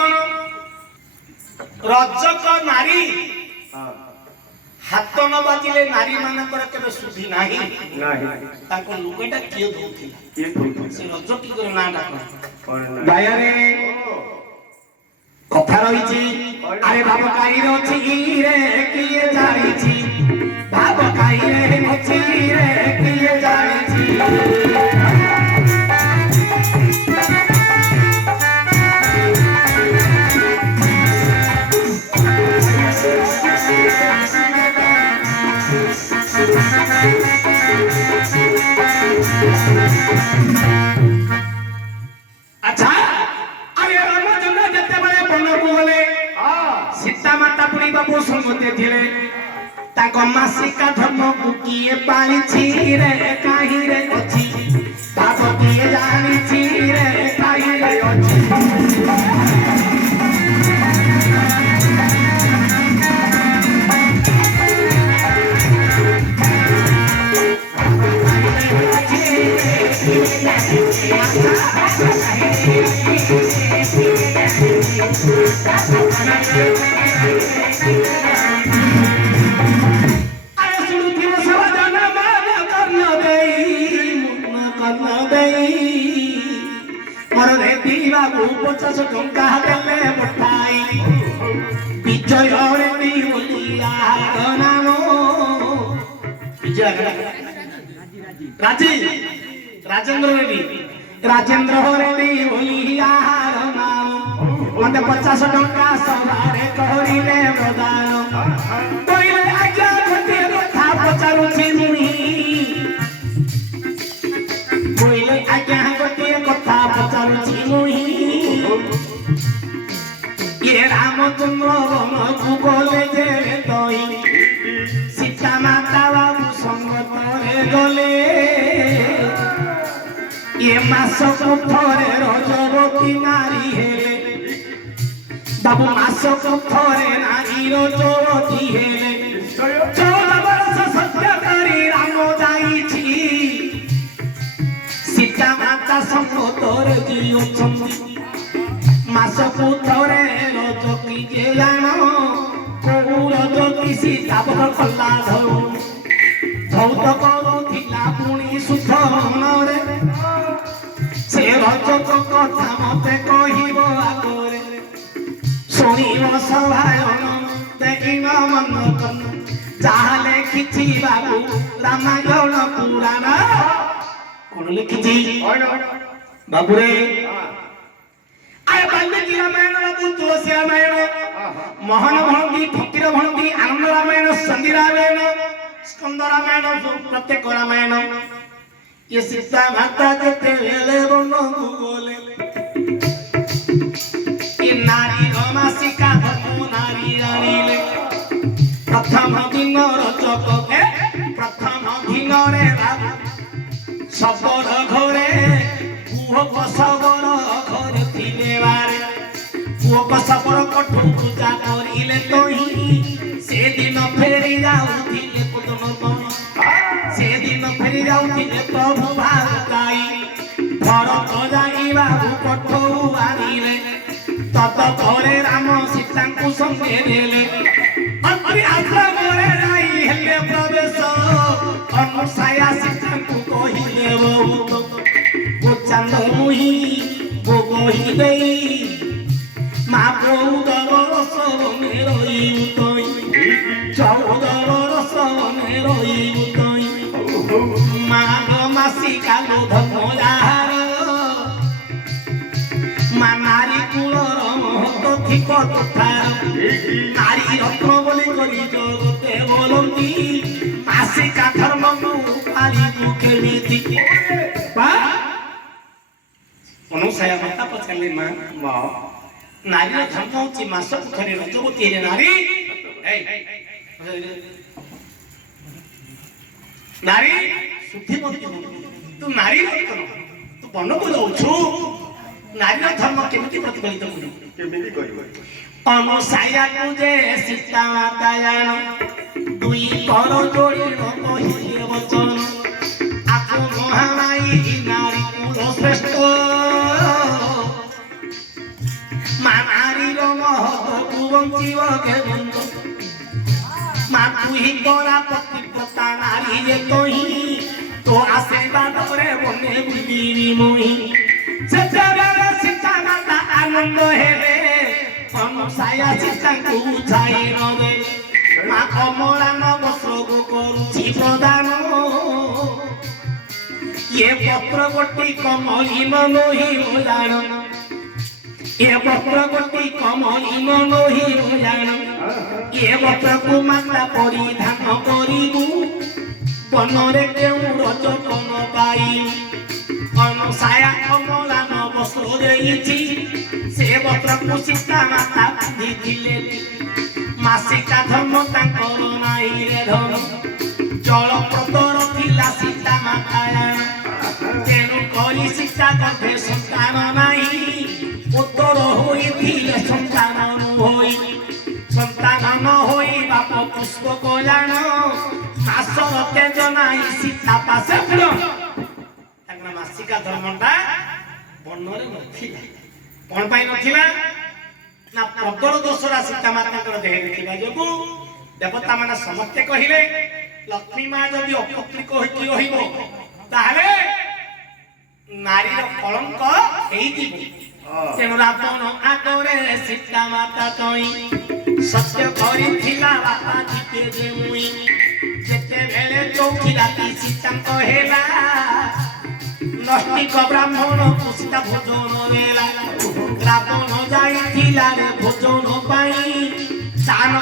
কোন রজক নারী হাত ন বাজিলে নারী মানকর কেবে শুদ্ধি নাই তাকে লুকেটা কিଏ দଉଥିଲା ସେ ରଜ କି করে না ডাক দয়ারে কথা রইছি আরে ভাব কাইর ଅଛି রে কিଏ জানিছি ভাব কাইরে ଅଛି রে কিଏ জানিছি अच्छा अरे रामचंद्र जते बड़े बनकु गले सीता माता पुरी बाबू संगते थिले ताको मासिका धर्म को किए पालिछि रे काहि रे अछि बाबू किए जानिछि रे काहि रे अछि पचास टंका देले पठाई विजय रे बोलिया नानो विजय राजी राजेंद्र रे बोलिया नानो मते 50 टंका सवारे करिले प्रदान कइले आज्ञा गते कथा पचारुछि मुनी कइले आज्ञा गते कथा पचारुछि मुनी ये रामचंद्र बनकु गले जे तई सीता माता बाबू संगतरे गले ये मासको थरे रजवती नारी हेले बाबू मासको थरे नारी रजवती हेले 14 वर्ष सत्यकारी राम जाईछि सीता माता संगतरे जिउछन्ति मासको थरे रजकी जे जानो को रजकी सीता बड़ कल्ला धौ धौत करुथिला पुणी सुख मनरे से रजक कथा मते कहिब आगरे शुणिब सभायन देखिब मन कन जाहा लेखिछि बाबू रामायण पुराण कोन लिखिछि बाबू रे आय वाल्मीकि रामायण बाबू तुलसी रामायण मोहन भणती फकीर भणती आनंद रामायण संधि रामायण स्कंद रामायण प्रत्येक रामायण ये सीता माता जते वेले बनकु गले ये नारी रमासिका धर्म नारी रानीले प्रथम दिन रजक के प्रथम दिन रे सबର ଘରେ ପୁଅ କସବର ଘରେ ଥିଲେ ବାରେ ପୁଅ କସବର କଠୁ ପୂଜା କରିଲେ ତହି ସେଦିନ ଫେରି ଯାଉଥିଲେ କୁଦନ ସେଦିନ ଫେରି ଯାଉଥିଲେ ପ୍ରଭୁ ଭାଇ ଭରତ ଯାଇ ବାବୁ କଠୁ ଆଣିଲେ ତତ ପରେ ରାମ ସୀତାଙ୍କୁ ସଙ୍ଗେ ନେଲେ ଅତ୍ରି ଆଶ୍ରମରେ ଯାଇ ହେଲେ ପ୍ରବେଶ ଅନୁସାୟା ସୀତାଙ୍କୁ କହିଲେ ବହୁତ ଚାନ୍ଦ ମୁହି ବୋଗହି ଦେଇ ମା 14 ବର୍ଷ ରହି ତଇ 14 ବର୍ଷ ରହି ତଇ ମାଘ ମାସି କାଲ ଧର୍ମଜାର ମା ନାରୀ କୁଳର ମହତ ଥିକ ତଥାର ନାରୀ ରତ୍ନ ବୋଲି କରି ଜଗତେ ବୋଲନ୍ତି ମାସିକା ଧର୍ମକୁ ପାଳିବୁ କେମିତି अनुसाया माता पचारे मां नारी धर्म होची मासक थरे रजवती रे नारी नारी शुद्धिमती तू नारी रत्न तू बनकु जाउछु नारी धर्म केमिति प्रतिफलित करू अनुसाया तुझे सीता माता जान दुई कर जोड़ी न कहिए वचन आको महामाई नारी कुल श्रेष्ठ मानारी ମହତକୁ ବଞ୍ଚିବ କେବଳ ମା ତୁହି ପରା ପତିପତା ନାରୀ ଯେ ତୋହି ତୋ ଆଶୀର୍ବାଦରେ ବନେ ବୁଲିବି ମୁହିଁ ସେତେବେଳେ ସୀତା ମାତା ଆନନ୍ଦ ହେବେ ଅନୁସାୟା ସୀତାଙ୍କୁ ଛାଇ ନବେ ମା ଅମଳାନ ବସ୍ରକୁ କରୁଛି ପ୍ରଦାନ ये पत्र गोटी कमलिन नोही जान ये पत्र गोटी कमलिन नोही जान ये पत्र को माता परिधान करिबु बनरे केउ रजतन पाई अनुसाया कमलान बस्त्र देइछि से पत्र को सीता माता बांधिथिले मासिका धर्म तांकर नाही रे धन जल प्रतर थिला सीता माता तेणु करी सीता गर्भे सन्तान नाही उत्तर होइथिले सन्तान होई सन्तान न होई बाप पुष्प कल्याण मासर तेज नाही सीता पासे फुल तांकर मासिका धर्मटा बनरे नथिला कोन पाई नथिला ना प्रबल दोषरा सीता माताଙ୍କର ଦେହରେ ଥିବା ଯୋଗୁ ଦେବତା ମାନେ ସମସ୍ତେ କହିଲେ लक्ष्मी माँ जदि अपत्रिक होई रहिब ताहले नारीर कलंक तेणु रावण आगरे सीता माता तई सत्य करिथिला बापा जीते जे मुई जेते बेले चौथी राती सीता कहेला नष्टिक ब्राह्मण सीता भोजन देला रावण जाइथिला रे भोजन पाई दान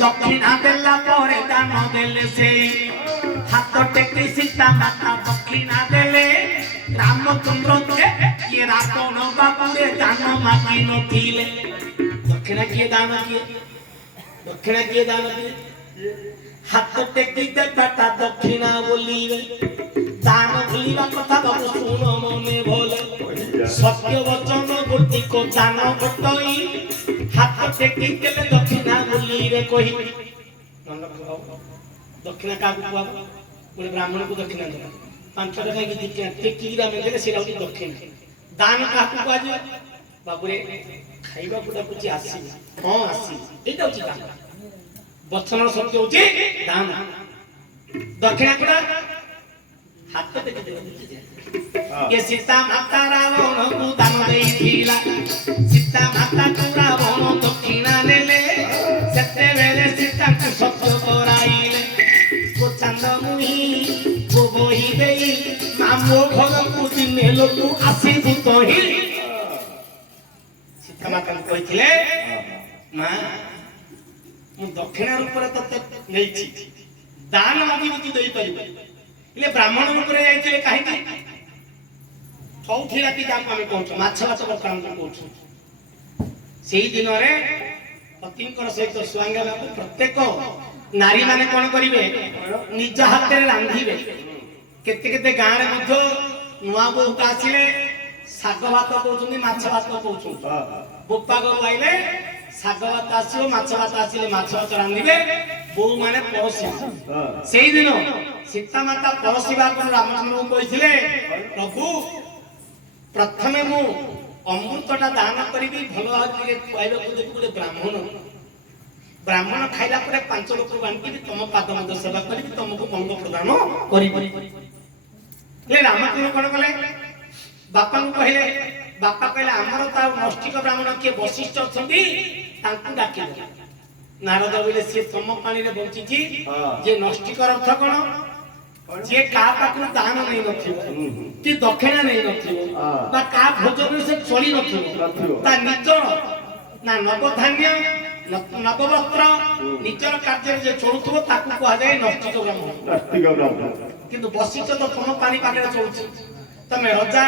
दक्षिणा देला परे दान देले से हाथ टेकी सीता माता दक्षिणा देले रामचंद्र ये रावण बाबूरे दान मागी नथिले दक्षिणा किए दान किए हाथ टेकी देता दक्षिणा बोलिवे दान बोलिबा कथा बाबू सुन मने भले सत्य वचन गोटी को दान बटई हाथ टेकी केले दक्षिणा बोली रे कहि दक्षिणा का कुआ बोले ब्राह्मण को दक्षिणा दे 5 टका की टेकी रा में देले सेरा दक्षिणा दान का कुआ जे बाबूरे खाइबा पुडा कुची आसी हां आसी एटा होची दान वचन सत्य होची दान दक्षिणा कुडा हाथ टेकी दे ये सीता माता रावण को दान देइथिला सीता माता को रावण दक्षिणा नेले सेते बेले सीता को सत्य कराइले को चंद मुही को बोही देई मामो घर को दिने लोक आसीबु तोही सीता माता को कहिथिले मां मु दक्षिणा रूप रे तते नेइछि दान मागी तू देई परिबे इले ब्राह्मण रूप रे जाइथिले काहे कि चौथी राति जाको आम कहूँ माछ भात बर्तमान कहूँ से दिन में पतिंकर सहित सुआंगा बाबू प्रत्येक नारी माने कौन करेंगे निज हाथ में रांधे केते गाँव में नुआ बोहूटा आसिले शाग भात कहते माछ भात कहते बोपा घर आइले शाग भात आसो माछ भात आसिले माछ भात रांधे बो माने परोसिया से दिन सीता माता परोसिबा रामचंद्र को कही प्रभु प्रथमे मु अमृतटा दान करी भल भाव खुआइबा को देबी गोटे ब्राह्मण खाइला परे 5 लोक बांटी तुम पाद मद सेवा करी तुमको मंग प्रदान करी ले रामचंद्र कोन कले बापा को कहले बापा कहले हमर ता नष्टिक ब्राह्मण के वशिष्ठ अछंती तांकु डाकी नारद बोले से तुम पानी रे बंची छी जे नष्टिक अर्थ कोन जे का पाकु दान नहीं नथिबो कि दक्षिणा नहीं नथिबो बा का भोजन से चली नथिबो ता निजर ना नवधान्य नववस्त्र निजर कार्य जे चलुथबो ताकु कहा जाय नष्टिक ब्राह्मण किंतु वशिष्ठ तो तुम पानी पाके चलुछ तमे रजा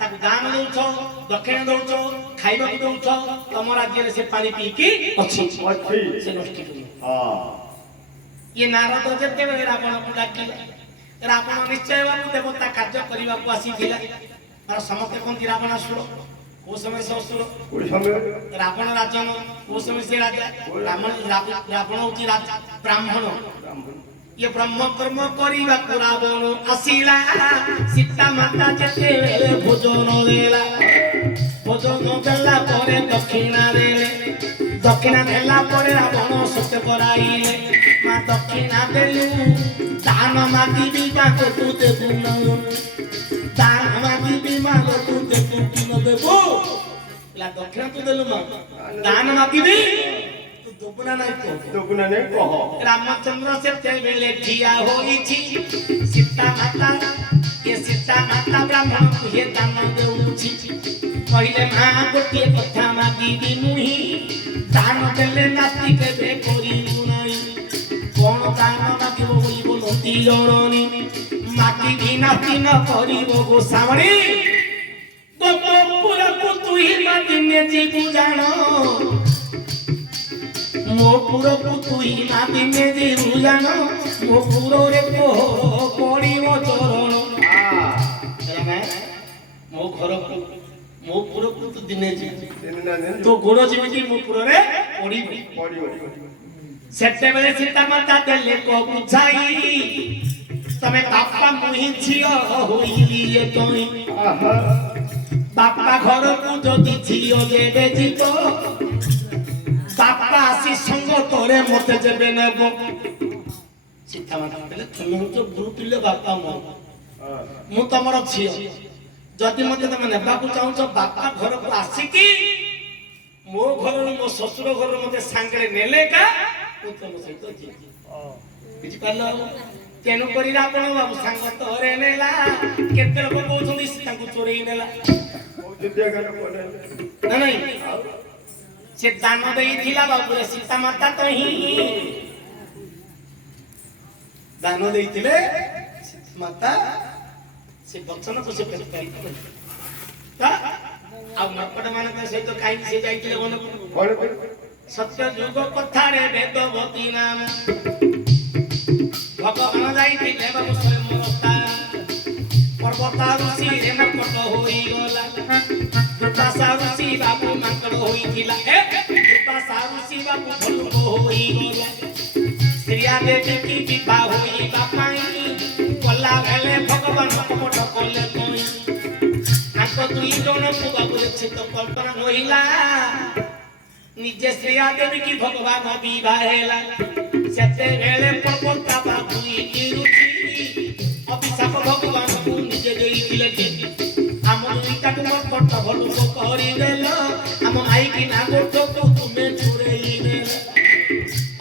ताकु दान दउछो दक्षिणा दउछो खाइबा को दउछो तम राज्य से पानी पी की अछि से नष्टिक ये नारद जते रावण को डाकी रावण निश्चय बाबू देवता कार्य करने को आसीथिला और समस्त कोन रावण असुर ओ समय से असुर रावण राजन ओ समय से राजा रावण होची राजा ब्राह्मण ये ब्रह्म कर्म करिबा को रावण आसीला सीता माता जते भोजन देला भोजन देला परे दक्षिणा देले ଦକ୍ଷିଣା ଦେଲା ପରେ ରାବଣ ସତ୍ୟ କରାଇଲେ ମା ଦକ୍ଷିଣା ଦେଲୁ ଦାନ ମାଗିବି ତାକୁ ତୁ ଦେବୁ ଦାନ ମାଗିବି ମା ତୁ ଦେବୁ କି ନ ଦେବୁ ଦକ୍ଷିଣା ତୁ ଦେଲୁ ମା ଦାନ ମାଗିବି ତୁ ଦେବୁ ନା ନାଇଁ କହ ରାମଚନ୍ଦ୍ର ସେତେବେଳେ ଠିଆ ହୋଇଛି ସୀତା ମାତା ବ୍ରାହ୍ମଣକୁ ହେ ଦାନ ଦେଉଛି କହିଲେ ମା ଗୋଟିଏ କଥା ମାଗିବି ମୁହିଁ ଦାନ ଦେଲେ ନାତି କେବେ କରିବୁ ନାହିଁ କଣ ଦାନ ମାଗିବ ବୋଲି ବୋଲନ୍ତି ଜଣନି ମାଗିବି ନାତି ନ କରିବ ଗୋସାମଣୀ ଗୋପୁରକୁ ତୁହି ମାଦିନେ ଯିବୁ ଜାଣ ମୋ ପୁରକୁ ତୁହି ମାଦିନେ ଯିବୁ ଜାଣ ମୋ ପୁରରେ ପଡ଼ିବ ଚରଣ ମୋ ଘରକୁ ମୋ ପୁରକୁ ତୁ ଦିନେ ତୋ ଗୋଡ଼ ଯେମିତି ମୋ ପୁରରେ ପଡ଼ିବ ସେତେବେଳେ ସୀତା ମାତା ଦେଲେ ବୁଝାଇ ତମେ ବାପା ମୁହିଁ ଝିଅ ହୋଇଲି ବାପା ଘରକୁ ଯଦି ଝିଅ ଯେବେ ଯିବ ବାପା ଆସି ସଙ୍ଗ ତୋରେ ମତେ ଯେବେ ନେବ ସୀତା ମାତା କହିଲେ ତମେ ହଉଛ ଗୁରୁ ତୁଲ୍ୟ ବାପା ମୁଁ ତମର ଝିଅ ଯଦି ମତେ ତମେ ନେବାକୁ ଚାହୁଁଛ ବାପା ଘରକୁ ଆସିକି ମୋ ଘରରୁ ମୋ ଶ୍ୱଶୁର ଘରରୁ ମତେ ସାଙ୍ଗରେ ନେଲେ କା ମୁଁ ତମ ସହିତ ଯିବି ବୁଝିପାରିଲ ତେଣୁକରି ରାବଣ ବାବୁ ସାଙ୍ଗ ତୋରେ ନେଲା କେତେ ଲୋକ କହୁଛନ୍ତି ତାଙ୍କୁ ଚୋରେଇ ନେଲା ନା ନାଇଁ ସେ ଦାନ ଦେଇଥିଲା ବାବୁରେ ସୀତା ମାତା ତ ହିଁ ଦାନ ଦେଇଥିଲେ ମାତା ସେ ବଚନକୁ ସେ ଆଉ ମର୍କଟ ମାନଙ୍କ ସହିତ କାହିଁକି ସେ ଯାଇଥିଲେ ସତ୍ୟ ଯୁଗ କଥାରେ ବେଦବତୀ ନାମ ଭଗବାନ ଯାଇଥିଲେ ବାବୁ ସ୍ୱୟଂ ପର୍ବତ ଋଷି ମର୍କଟ ହୋଇଗଲା କୃପାସା ଋଷି ବାବୁ ମାଙ୍କଡ ହୋଇଥିଲା କୃପାସା ଋଷି ବାବୁ ଭଲୁକ ହୋଇଗଲା ଶ୍ରୀୟା ଦେବୀ କି ବିବାହ ହୋଇବା ପାଇଁ କଲା ବେଳେ ଭଗବାନ କପଟ କଲେ କହି ତାଙ୍କ ଦୁଇ ଜଣକୁ ବାବୁରେ ଛିତ କଳ୍ପନା ରହିଲା ନିଜେ ଶ୍ରୀୟା ଦେବୀ କି ଭଗବାନ ବିବାହ ହେଲା ସେତେବେଳେ ପର୍ବତା ବାବୁ ଅଭିଶାପ ଭଗବାନଙ୍କୁ ନିଜେ ଦେଇଥିଲେ ଆମ ଦୁଇଟାକୁ ମର୍କଟ ଭଲୁକ କରିଦେଲ ଆମ ମାଇକି ନା ଗୋଟକୁ ତୁମେ ଚୋରେଇ ନେଲ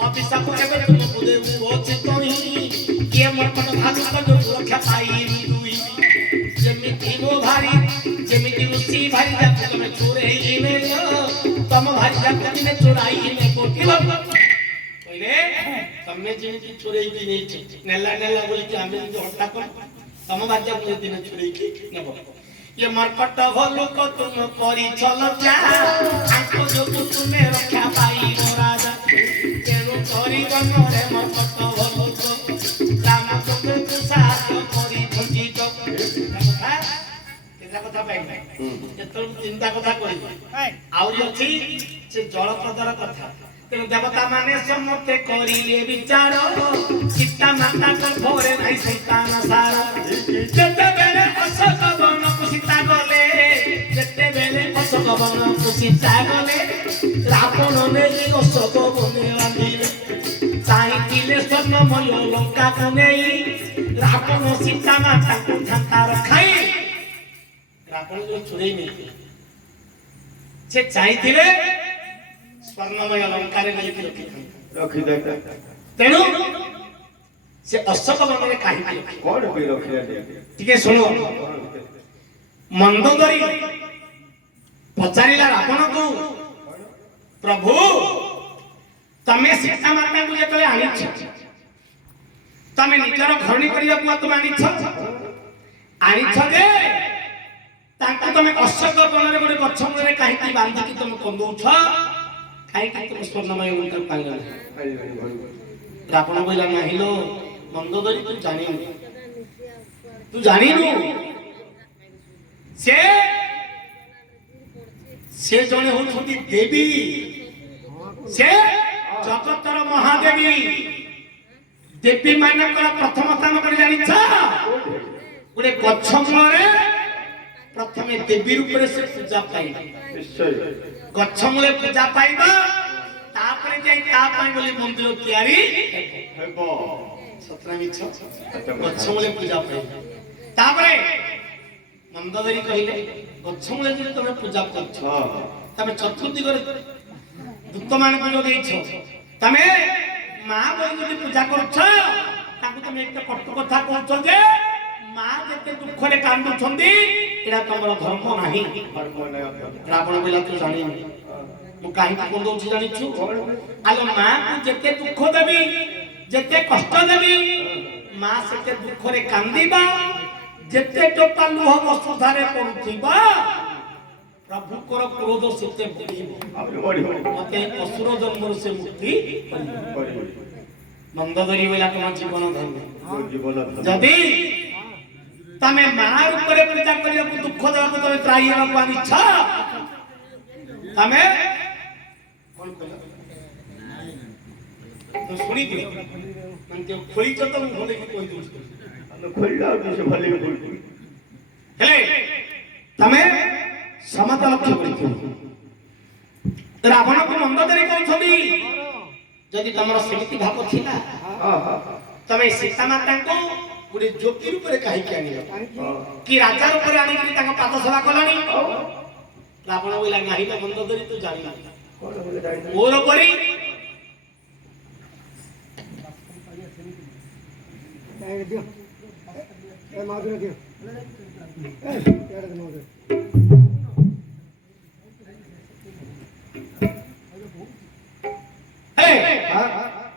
ଅଭିଶାପ ଏବେ ତୁମକୁ ଦେବୁ ଅଛି କହି କିଏ ମର୍କଟ ଭାଲୁକ ଯୋଉ ରକ୍ଷା ପାଇବି ଦୁଇ ଯେମିତି ମୋ ଭାଇ ଯେମିତି ଋଷି ଭାଇ ଯାକୁ ତମେ ଚୋରେଇ ନେଲ ତମ ଭାଇ ଯାକୁ ଦିନେ ଚୋରାଇ ନେବ କହିଲେ ତମେ ଯେମିତି ଚୋରେଇକି ନେଇଛ ନେଲା ବୋଲିକି ଆମେ ଯଦି ହଟ୍ଟା କର ତମ ଭାଇଯାକୁ ଦିନେ ଚୋରେଇକି ନେବ ये मर्कट भलुक तुम परिछ लज्जा आंको जोगु तुमे रक्षा पाई राजा तेनु करी बनरे मर्कट भलुक रामचंद्र को साथ करी भंजित केता कथा पाई जेतल चिंता कथा करी आउरी अछि से जलप्रदर कथा तेनु देवता माने समते करिले विचार सीता माता गर्भरे नाही संतान सारा जेते बेले अशोक वन सीता गले जेते बेले अशोक वन सीता गले रावण नेई अशोक बने बांधिले चाहिले स्वर्णमय लंका को नेई रावण सीता माता को धंता रखाई रावण जो चुरे नहीं से चाहिले स्वर्णमय लंका रे नहीं रखी दे तेनु से अशोक वन रे काहे कोन पे रखी दे ठीक है सुनो मंदोदरी पचारिला रावण को प्रभु तमे सीता माता को जेतले आनिछ तमे निजर घरणी करिया को तुम आनिछ जे तांका तमे अशोक वन रे गोटे गछ मूले काहे की बांधी की तुम कंदौछ काहे की तुम स्वर्णमय लंका पाइला रावण बोला नाही लो मंदोदरी तू जानिनु से जने होछुती देवी से जगतर महादेवी देवी मानकर प्रथम स्थान कर जानिछ गोटे गछ मूले प्रथमे देवी रूप से पूजा पाई निश्चय गछ मूले पूजा पाइबा ପାଇଁ ବୋଲି ମନ୍ଦିର ତିଆରି ହେବ ସତରେ ମିଛ ଗଛ ମୂଳେ ପୂଜା ପାଇଁ ତାପରେ ମନ୍ଦୋଦରୀ କହିଲେ ଗଛ ମୂଳେ ଯଦି ତମେ ପୂଜା କରୁଛ ତମେ ଚତୁର୍ଦିଗରେ ଦୂତମାନଙ୍କୁ ଲଗେଇଛ ତମେ ମା ବୋଲି ଯଦି ପୂଜା କରୁଛ ତାଙ୍କୁ ତମେ ଏତେ କଟୁ କଥା କହୁଛ ଯେ ମା ଯେତେ ଦୁଃଖରେ କାନ୍ଦୁଛନ୍ତି ଏଇଟା ତମର ଧର୍ମ ନାହିଁ ରାବଣ କହିଲା ତୁ ଜାଣିନି ମୁଁ କାହିଁକି କନ୍ଦଉଛି ଜାଣିଛୁ ଆଲୋ ମାକୁ ଯେତେ ଦୁଃଖ ଦେବି ଯେତେ କଷ୍ଟ ଦେବି ମା ସେତେ ଦୁଃଖରେ କାନ୍ଦିବା ଯେତେ ଟୋପା ଲୁହ ବସୁଧାରେ ପଡୁଥିବା ପ୍ରଭୁଙ୍କର କ୍ରୋଧ ସେତେ ବଢିବ ମତେ ଅସୁର ଜନ୍ମରୁ ସେ ମୁକ୍ତି ମନ୍ଦୋଦରୀ ବୋଇଲା ତମ ଜୀବନ ଧନ୍ୟ ଯଦି ତମେ ମା ରୂପରେ ପୂଜା କରିବାକୁ ଦୁଃଖ ଦେବାକୁ ତମେ ତ୍ରାହି ହେବାକୁ ଆଣିଛ ତମେ କଣ କହିଲ ଶୁଣିଦିଅ ମାନେ ଯୋଉ ଖୋଳିଛ ତ ମୁଁ ଭଲକି କହିଦଉଛି ହେଲେ ତମେ ସମତା ଲକ୍ଷ୍ୟ କରିଥିବ ରାବଣକୁ ମନ୍ଦୋଦରୀ କହୁଛନ୍ତି ଯଦି ତମର ସେମିତି ଭାବ ଥିଲା ତମେ ସୀତା ମାତାଙ୍କୁ ଗୋଟେ ଯୋଗୀ ରୂପରେ କାହିଁକି ଆଣିଲ କି ରାଜା ରୂପରେ ଆଣିକି ତାଙ୍କ ପାଦ ସେବା କଲଣି ରାବଣ ବୋଇଲା ନାହିଁ ତ ମନ୍ଦୋଦରୀ ତୁ ଜାଣିଲ ମୋର ପରି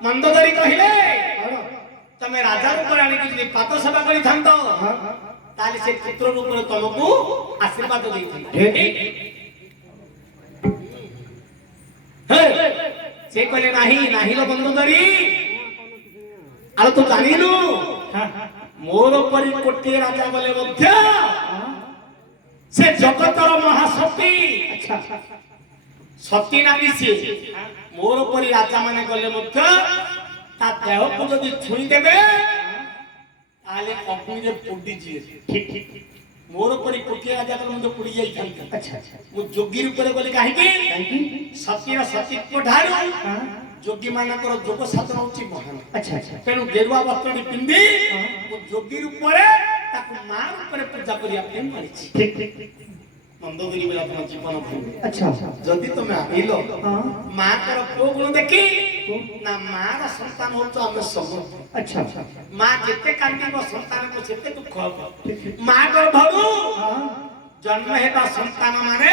ମନ୍ଦୋଦରୀ କହିଲେ ତମେ ରାଜା ରୂପରେ ଆଣିକି ଯଦି ପାଦ ସେବା କରିଥାନ୍ତ ତାହେଲେ ସେ ପୁତ୍ର ରୂପରେ ତମକୁ ଆଶୀର୍ବାଦ ଦେଇଥାନ୍ତା ସେ କହିଲେ ନାହିଁ ନାହିଁ ଲୋ ମନ୍ଦୋଦରୀ ଆଉ ତୁ ଜାଣିନୁ ମୋର ପରି କୋଟିଏ ରାଜା ଗଲେ ମଧ୍ୟ ସେ ଜଗତର ମହାଶକ୍ତି ସତୀ ନାରୀ ସିଏ ମୋର ପରି ରାଜା ମାନେ ଗଲେ ମଧ୍ୟ ତା ଦେହକୁ ଯଦି ଛୁଇଁ ଦେବେ ତାହେଲେ ଅଗ୍ନିରେ ପୋଡିଯିବେ ମୋର ପରି କୋଟିଏ ରାଜା ଗଲେ ମଧ୍ୟ ପୋଡି ଯାଇଥାନ୍ତି ମୁଁ ଯୋଗୀ ରୂପରେ ଗଲେ କାହିଁକି ସତୀର ସତୀତ୍ୱ ଠାରୁ ଯୋଗୀ ମାନଙ୍କର ଯୋଗ ସାଧନ ହଉଛି ମହାନ ତେଣୁ ଗେରୁଆ ବସ୍ତ୍ରଟି ପିନ୍ଧି ମୁଁ ଯୋଗୀ ରୂପରେ ତାକୁ ମା ରୂପରେ ପୂଜା କରିବା ପାଇଁ ମାରିଛି ମନ୍ଦୋଦରୀ ବୋଇଲା ତମ ଜୀବନ ଯଦି ତମେ ଆଣିଲ ମାଙ୍କର କୋଉ ଗୁଣ ଦେଖି ନା ମାର ସନ୍ତାନ ହଉଛ ଆମେ ସମସ୍ତେ ମା ଯେତେ କାନ୍ଦିବ ସନ୍ତାନକୁ ସେତେ ଦୁଃଖ ହବ ମା ଗର୍ଭରୁ ଜନ୍ମ ହେବା ସନ୍ତାନ ମାନେ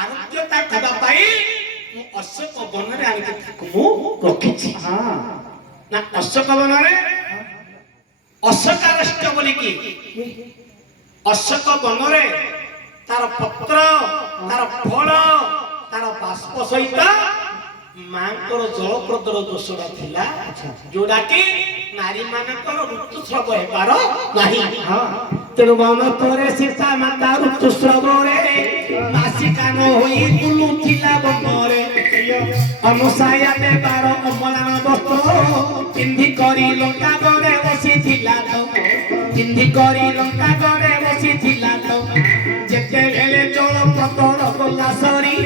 ଆରୋଗ୍ୟତା ଦେବା ପାଇଁ ମୁଁ ଅଶୋକ ବନରେ ଆଣିକି ତାକୁ ମୁଁ ରଖିଛି ନା ଅଶୋକ ବନରେ ଅଶୋକାରଷ୍ଟ ବୋଲିକି ଅଶୋକ ବନରେ तार पत्र तार फल तार बाष्प सहित मांकर जलप्रदर दोषरा थिला जोडा कि नारी मानकर ऋतुस्राव हेबार नाही तेणु मन तोरे सीता माता ऋतुस्राव रे मासिका न होई बुलुथिला बनरे अनुसाया देबार अमलान वस्त्र पिंधि करी लंका गरे बसिथिला तो पिंधि करी लंका गरे बसिथिला तो जेते भेले जल प्रतर गला सरी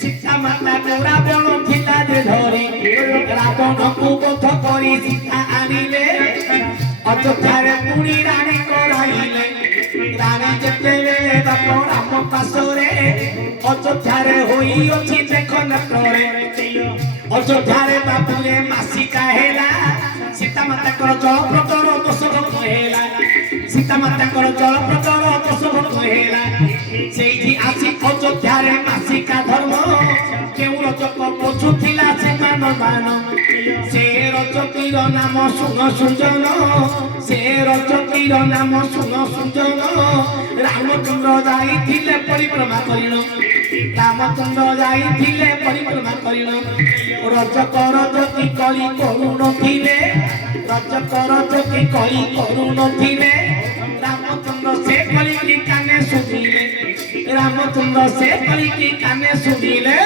सीता माता डोरा बण थिला जे धरी रावण को बोध करी सीता आनिले अयोध्यारे पुणी रानी कराइले रानी जेते बेले बाप राम पासरे अयोध्यारे होई अछि देख नटरे अयोध्यारे बापुरे मासिका हेला सीता माता कर जल प्रतर दोष हेला सीता माता कर जल प्रतर दोष हेला सेठी आसी अयोध्यारे मासिका धर्म केउ रजक पोछुथिला से मान मान से रजकीर नाम सुन सुजन से रजकीर नाम सुन सुजन रामचंद्र जाइथिले परिक्रमा करिन रामचंद्र जाइथिले परिक्रमा करिन रजक रजकी कली करुण थिले रजक रजकी कली करुण थिले रामचंद्र से कली की काने सुनिले रामचंद्र से कली की काने सुनिले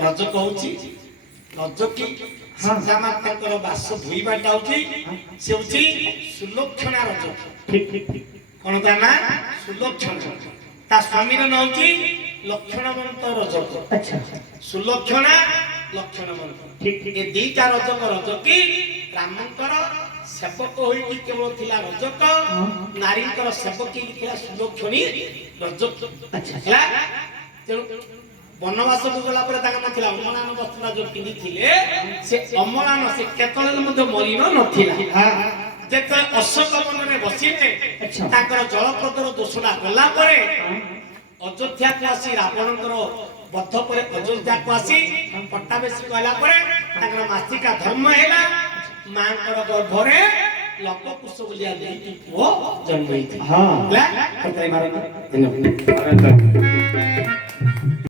रजक होची रजकी सीता माताଙ୍କର ବାସ ଧୋଇବାଟା ହଉଛି ସେ ହଉଛି ସୁଲକ୍ଷଣା ରଜକ ଠିକ ଠିକ କଣ ତା ନା ସୁଲକ୍ଷଣା ତା ସ୍ୱାମୀର ନାଁ ହଉଛି ଲକ୍ଷଣବନ୍ତ ରଜକ। ଆଚ୍ଛା ସୁଲକ୍ଷଣା ଲକ୍ଷଣବନ୍ତ ଏ ଦିଟା ରଜକ ରଜକୀ ରାମଙ୍କର ସେବକ ହୋଇକି କେବଳ ଥିଲା ରଜକ, ନାରୀଙ୍କର ସେବକୀ ଥିଲା ସୁଲକ୍ଷଣୀ ରଜକ। ଆଚ୍ଛା ହେଲା ତେଣୁ ବନବାସକୁ ଗଲା ପରେ ତାଙ୍କ ନଥିଲା ଅମଳାନ ବସ୍ତ୍ର ଯୋଉ ପିନ୍ଧିଥିଲେ ସେ ଅମଳାନ ସେ କେତେବେଳେ ମଧ୍ୟ ମଳିନ ନଥିଲା। ଯେତେବେଳେ ଅଶୋକ ବନରେ ବସିଲେ ତାଙ୍କର ଜଳପ୍ରଦର ଦୋଷଟା ଗଲା ପରେ ଅଯୋଧ୍ୟାକୁ ଆସି ରାବଣଙ୍କର ବଧ ପରେ ଅଯୋଧ୍ୟାକୁ ଆସି ପଟ୍ଟାବେଶୀ କହିଲା ପରେ ତାଙ୍କର ମାସିକା ଧର୍ମ ହେଲା। ମାଙ୍କର ଗର୍ଭରେ ଲବକୁଶ ବୋଲି ଦୁଇଟି ପୁଅ ଜନ୍ମ ହେଇଥିଲା।